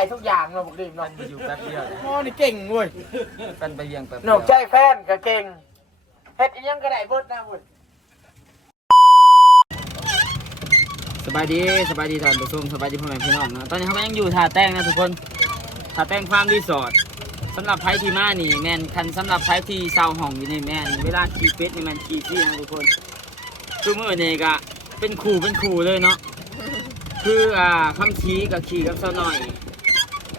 ได้ทุกอย่างเราบอกดิบมัเนาะนไปอยู่แป๊บเดียวโอ้นี่เก่งเว้ยมันไปเวียงแป๊บหเดีนยวกใจแฟนก็เก่งเฮ็ดอีหยังก็ได้เบิดนะเว้ยสบายดีสบายดีท่านผู้ชมสบายดีพ่อแม่พี่น้องนะตอนนี้เขาก็ยังอยู่ท่าแต้งนะทุกคนท่าแต้งฟาร์มรีสอร์ทสำหรับไพที่มานี่แมนคันสำหรับไพที่เซาห้องอยู่นี่แมนเวลาขี่เป็ดนี่แมนขี่ฟรีนะทุกคนคือมื่อนี่ก็เป็นขู่เป็นขู่เลยเนาะคืออ่าคำชี้กับขี่กับเซาหน่อย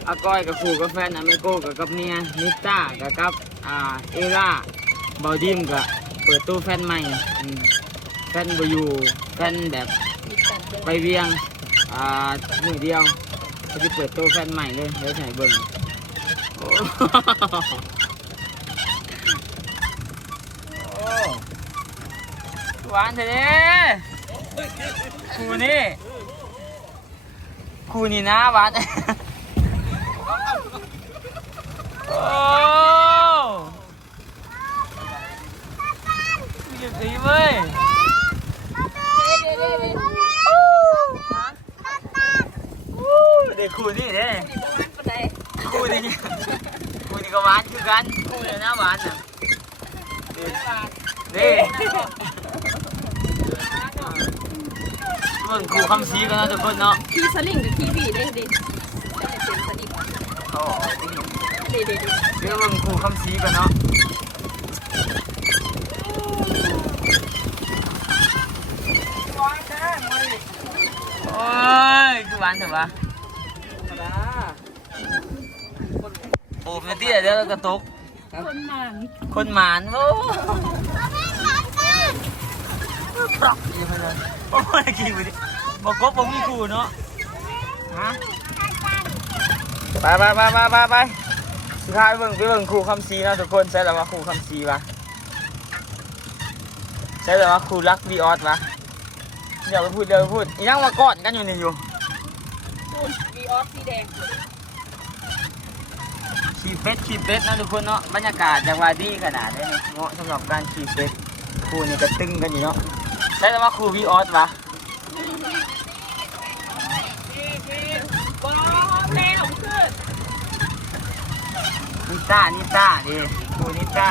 อาก้อยกับขู่กับแฟนอเมโก้กับกับเมียนิต้ากับกับอ่าเอล่าบอลดิมกับเปิดตู้แฟนใหม่อืมแฟนบอยู่แฟนแบบไปเวียงอ่ามือเดียวเขาจะเปิดตัวแฟนใหม่เลยเดี๋ยวใส่เบิ่งโอ้ โอ้หวานเถอะเด้ครูนี่ครูนี่นะหวาน โอ้ยดีเว้ยเด็กคู่นี่เด้คู่นี่คู่นี่ก็หวานคือกันคู่นี่นะหวานน่ะนี่เบิ่งคู่คำสีกันนะทุกคนเนาะ ขี่สลิงกับขี่บีได้ดิได้เป็นสลิงโอ้ ดีดีดีเดี๋ยวเบิ่งคู่คำสีกันเนาะโอ้ยคือหวานเถอะวะโอ้ไม่เตี้เดี๋ยวเรากระตุกคนหมันคนหมานโอ้ปรับยังไงเลยโอ้ยขี่ไปดิบอกกบบอกมีครูเนาะฮะไปไปไปไปไป สุดท้ายเบิ่งไปเบิ่งครูคำซีนะทุกคนใช่แล้วว่าครูคำซีวะใช่แล้วว่าครูรักวีออสวะเดี๋ยวไปพูดเดี๋ยวไปพูดอีนั่งมากอดกันอยู่นี่อยู่คุณวีออฟสีแดงขี่เป็ดขี่เป็ดนะทุกคนเนาะบรรยากาศจังหวะดีขนาดนี้เหมาะสำหรับการขี่เป็ดครูนี่ก็ตึงกันอยู่เนาะใช่แล้วว่าครูวีออสวะ นิต้านิต้าดิครูนิต้า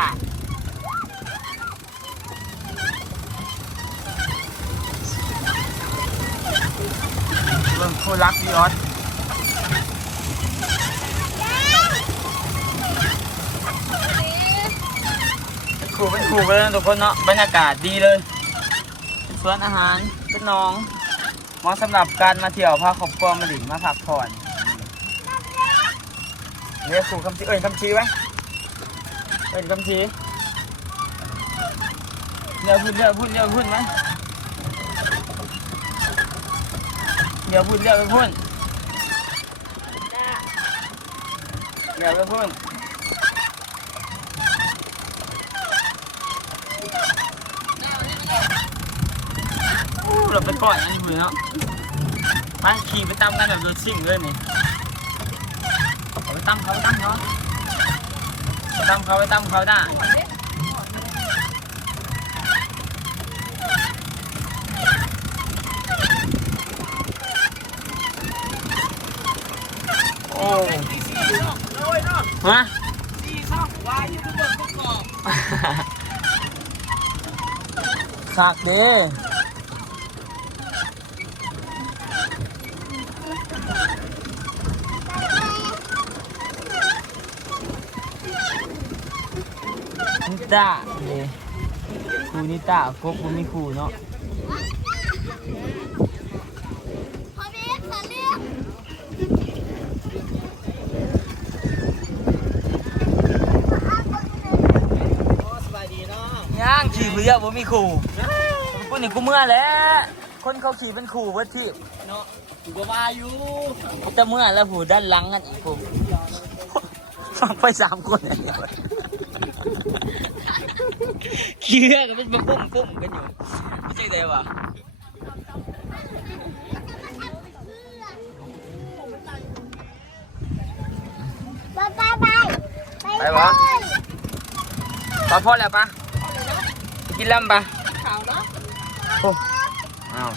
เบิ่งครูรักวีออสเป็นครูเป็นครูกันเลยทุกคนเนาะบรรยากาศดีเลยเป็นสวนอาหารเป็นน้องเหมาะสำหรับการมาเที่ยวพาครอบครัวมาดิ่งมาพักผ่อน เรียกครูคำชี้เอ้ยคำชี้ไว้เอ้ยคำชี้เดี๋ยวพูดเดี๋ยวพูดเดี๋ยวพู ตามกันแบบรถซิ่งเลยนี่เอาไปตามเขาไปตามเขาไปตามเขาไปตามเขาได้โอ้ฮะขากเด้ ต้าเด้ครูนิต้ากบมันมีครูเนาะย่างขี่เรือบ่มีครูกูนี่กูเมื่อแล้ว คนเขาขี่เป็นครูเบิดที่เนาะกูก็ว่าอยู่แต่เมื่อแล้วผู้ด้านหลังกันอีกผมฟังไปสามคนอย่างเดียวขี่ เรือกันเป็นมาปุ้มปุ้มกันอยู่ไม่ใช่ไงวะไปวะพอพอแล้วปะไปกินลำปะขาวเนาะโอ้อ้าว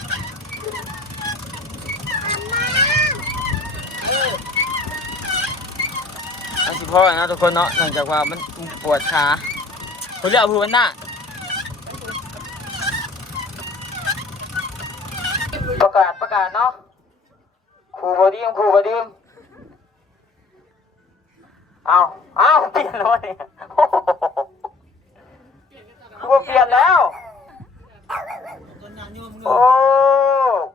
อันสิพ่อนะทุกคนเนาะเนื่องจากว่ามันปวดขา เขาเรียกผู้วันหน้าประกาศประกาศเนาะครูบอดี้ครูบอดี้เอาเอาเปลี่ยนแล้ววะเนี่ยโอ้โหครูเปลี่ยนแล้ว โอ้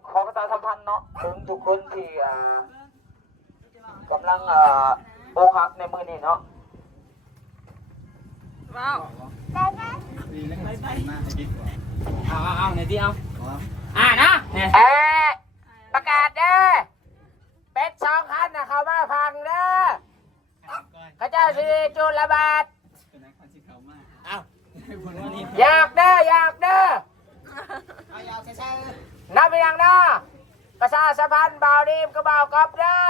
ขอประชาสัมพันธ์เนาะถึงทุกคนที่อ่ากำลังอ่าอกหักในมือนี้เนาะ ว้าวเอาเอาเอาไหนที่เอาอ่านะเนี่ยเอ๊ะประกาศเด้อเป็ดสองคันนะเขามาพังเด้อเขาเจ้าสิจุลบาทอยากเด้ออยากเด้อนับไปยังเด้อประชาสัมพันธ์บ่าวดีมกับบ่าวกอบเด้อ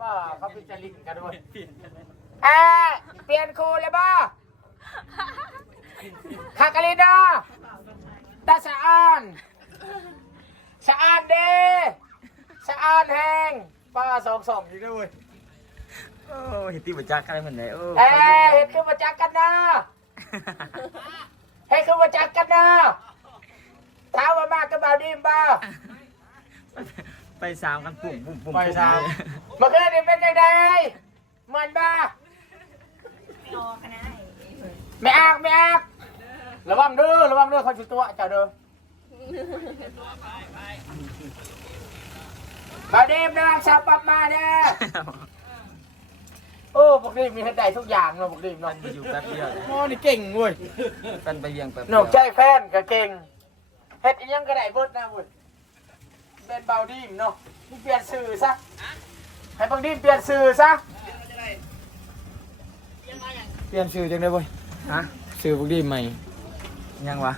ว่าเขาพิจารินกันด้วยเอ๊ะเปลี่ยนครูเลยบ่ คากาลินเด้อตาสะอานสะอาดเด้สะอาดแห้งป้าสองสองอยู่ด้วยโอ้เห็นตีบัจักอะไรเหมือนไหนโอ้เอ้ยเห็นคือมาจักกันนะเห็นคือมาจักกันนะเท้ามามากกับบ่าวดีมบ้าไปสามกันปุ่มปุ่มปุ่มเมื่อคืนนี่เป็นยังไงเหมือนบ้า ไม่อากไม่อากระวังเด้อระวังเด้อคนชุตัวเจ้าเด้อบ่าวดีมนะชาวปั๊บมาเด้อโอ้พวกนี้มีให้ได้ทุกอย่างเนาะพวกนี้มัเนาะนไปอยู่แป๊บเดียวโอ้นี่เก่งเว้ยกันไปเวียงแป๊บเดีนยวกใจแฟนก็เก่งเฮ็ดอีหยังก็ได้เบิดนะเว้ยเป็นเบาดีมเนาะมึงเปลี่ยนสื่อซะให้บางดีมเปลี่ยนสื่อซะเปลี่ยนสื่อจังได้เว้ย ฮะสื่อบางดีมใหม่ ยังวะ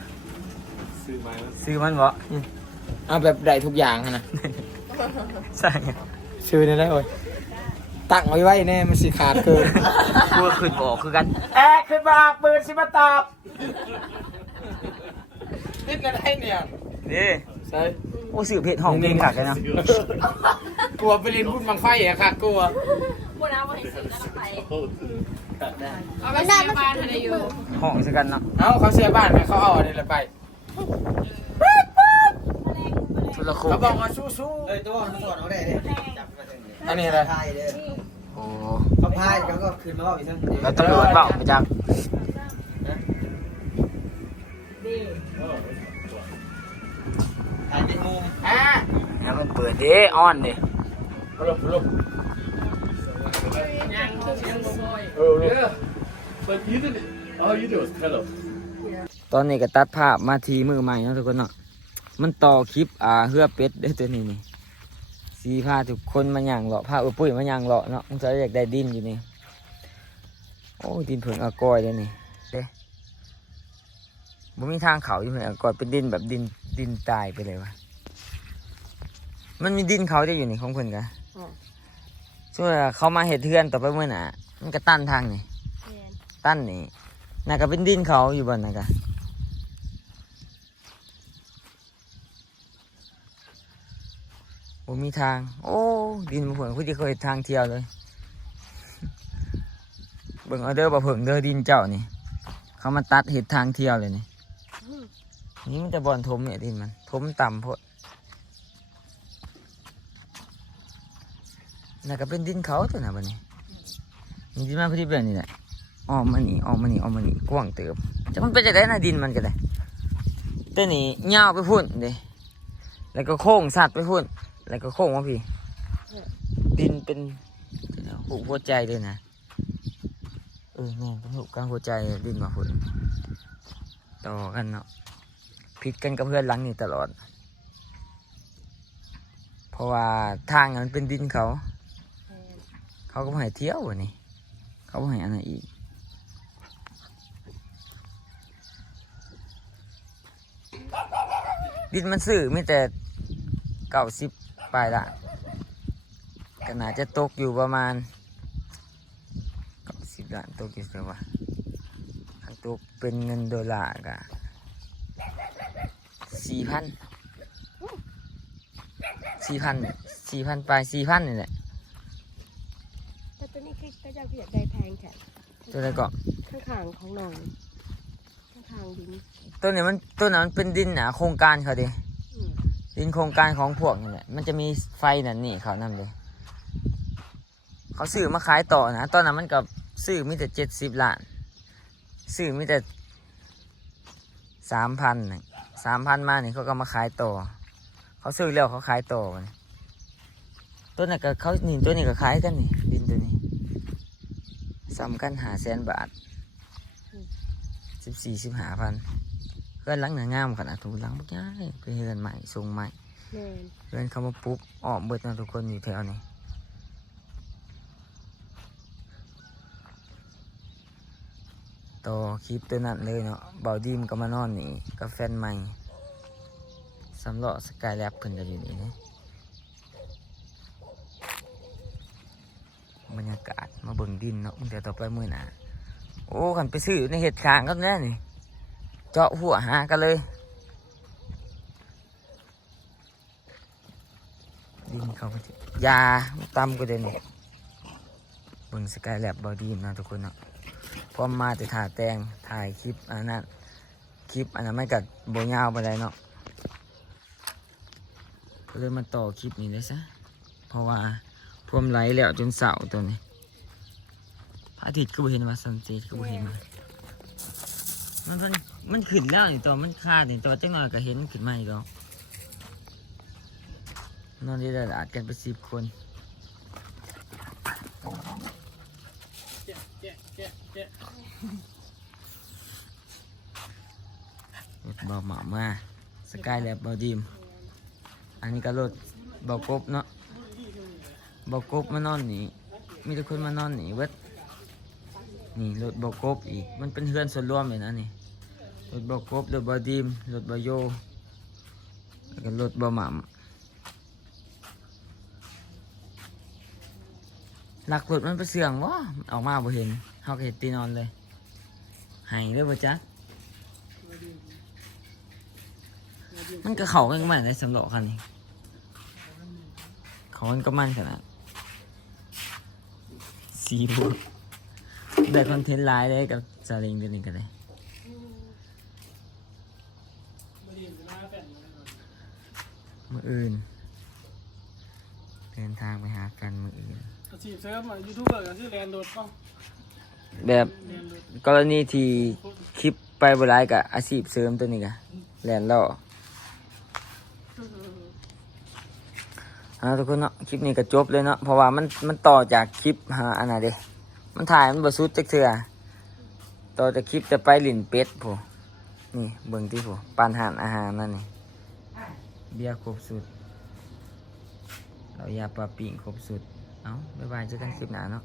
ซื้อมันซื้อมันบ่เอาแบบได้ทุกอย่างนะ ใช่ไงสื่อได้ได้เว้ยตั้งไว้ไว้แน่มันสิขาดเกิน กลัวขึ้นบอกคือกันแอะขึ้นมาปืนสิมาตอบนิดกันได้เนี่ยนี่ใช่โอ้สื่อเพจห้องเก่งขักเลยเนาะกลัวไปเรียนพุ่นบังไฟอะค่ะกลัว บุญเอาไปซื้อกันไป เอาไปซื้อบ้านอะไรอยู่ห้องสิกันเนาะเอาเขาเสียบ้านไหมเขาเอาอะไรละไปทุละโคเขาบอกว่าสู้สู้เอ้ยตัวมันสอนเอาได้เลยจับมาถึงนี่อันนี้อะไรพายเลยโอ้เขาพายเขาก็คืนมาบอกอีกทั้งแล้วตำรวจเปล่าไปจังพายเป็นมุมอ่าแล้วมันเปิดเด้ออนเด้ลบลบ ตอนนี้ก็ตัดภาพมาทีมือใหม่เนาะทุกคนเนาะ มันต่อคลิปอ่าเฮือเป็ดได้ตัวนี้นี่สีผ้าทุกคนมาย่างเลาะผ้าออปุ้ยมาย่างเลาะเนาะมันจะอยากได้ดินอยู่นี่ โอ้ดินเผิงอากอยเลยนี่เด้บ่มีทางเขาอยู่เลยอากอยเป็นดินแบบดินดินตายไปเลยวะมันมีดินเขาได้อยู่นี่ของเพิ่นกะ ช่วยเขามาเห็ดเทือนต่อไปเมื่อหน่ะ มันก็ตั้นทางนี่ตั้นนี่น่าก็เป็นดินเขาอยู่บนน่ะกะบ่มีทาง โอ้ ดินบ่เพิ่งคือจะเคยทางเที่ยวเลย เบิ่งเอาเด้อบ่เพิ่งเด้อดินเจ้านี่ เขามาตัดเห็ดทางเที่ยวเลยนี่ นี่มันจะบอนทมเนี่ยดินมัน ทมต่ำโพด น่าก็เป็นดินเขาตัวนะบัดนี้มีดินมาพอดีแบบนี้แหละออมมานี่ออมมานี่ออมมานี่กว้างเติบจะมันเป็นจะได้นะดินมันก็ได้แต่นี่ยาวไปพุ่นเด้แล้วก็โค้งสัตว์ไปพุ่น แล้วก็โค้งมาพี่ ดินเป็นหูหัวใจเลยนะเออแม่เป็นหูกลางหัวใจดินมาพุ่นต่อกันเนาะผิดกันกับเพื่อนหลังนี่ตลอด เพราะว่าทางนั้นเป็นดินเขา เขาก็บ่ให้เที่ยววะนี่ เขาบ่ให้อันนั้นอีกดินมันซื้อมีแต่เก้าสิบปลายละก็น่าจะตกอยู่ประมาณเก้าสิบล้านตกอยู่เท่าไหร่ตกเป็นเงินดอลลาร์ก็สี่พันสี่พันสี่พันไปสี่พันนี่แหละ แต่ตัวนี้คือก็จะเบียดได้แพงแฉะตัวใดก็ข้างขางของหนองข้างขางดินตัวนี้มันตัวนั้นมันเป็นดินหนาโครงการเขาดิอืมดินโครงการของพวกนี่แหละมันจะมีไฟนั่นนี่เขานั่นเลยเขาซื้อมาขายต่อนะตอนนั้นมันกับซื้อมีแต่เจ็ดสิบล้านซื้อมีแต่สามพันสามพันมานี่เขาก็มาขายต่อ เขาซื้อแล้วเขาขายต่อมันตัวนั้นก็เขานี่ตัวนี้ก็ขายกันนี่ ดินตัวนี้สำกันหาแสนบาทสิบสี่สิบห้าพันเพื่อนหลังหนางามขนาดถูกหลังบักย้ายไปเฮือนใหม่ทรงใหม่แม่นเพื่อนเขามาปุ๊บออกเบิดนะทุกคนอยู่แถวนี้ต่อคลิปตัวนั้นเลยเนาะเบาดีมก็มานอนนี่กับแฟนใหม่สำหรับสกายแลบเพิ่นก็อยู่นี่นะ บรรยากาศมาเบิ่งดินเนาะเดี๋ยวต่อไปมือหนาโอ้ขันไปซื้อในเห็ดคางก็แน่นี่เจาะหัวหากันเลย ดินเขาก็จะยาตำก็เดี๋ยวนี้เบิ่งสกายแลบบอดีนะทุกคนเนาะพร้อมมาแต่ถ่ายแต่งถ่ายคลิปอันนั้นคลิปอันนั้นไม่กัดโบยาวไปเลยเนาะก็เลยมาต่อคลิปนี้เลยซะเพราะว่า พวมไหลแล้วจนเสาร์ตัวนี้พระอาทิตย์ก็บ่เห็นว่าซันเซ็ตก็บ่เห็นว่ามันมันมันขึ้นแล้วนี่ตัวมันคาดนี่ตัวจังหน่อยก็เห็นขึ้นมาอีกแล้วนอนที่ตลาดกันไปสิบคนรถเบาหมามาสกายแลบเบาดีม อันนี้ก็รถเบากบเนาะเบากบมานอนนี่มีแต่คนมานอนนี่เวทนี่รถบากบอีกมันเป็นเฮือนส่วนรวมเลยนะนี่รถบากบรถบาดีมรถบาโยแล้วก็รถบาหม่ำหลักหลุดมันไปเสื่องวะออกมาบ่เห็นเฮาก็เห็นตีนอนเลยหายเลยบ่จ๊ะมันก็เขากันก็มันในสำหรับคันนี้เขากันก็มันขนาด สีบุได้คอนเทนต์ไลน์ได้กับซาเลิงเดือนนี้ก็ได้มืออื่น เดินทางไปหาแฟนมืออื่นอาชีพเสริมอะยูทูบเบอร์กันที่แลนด์โดดป่ะแบบแลนด์โดดกรณีที่คลิปไปบรายกับอาชีพเสริมตัวนี้กะแลนล่อเอาทุกคนเนาะคลิปนี้ก็จบเลยเนาะเพราะว่ามันมันต่อจากคลิปหาอันไหนเด้มันถ่ายมันบสุดจักเทื่อต่อจากคลิปจะไปหลินเป็ดผู้นี่เบิ่งที่ผู้ปานหานอาหารนั่นนี่เบียร์ครบสุดเรายาปลาปิ่งครบสุดเอาบ๊ายบายเจอกันคลิปหน้าเนาะ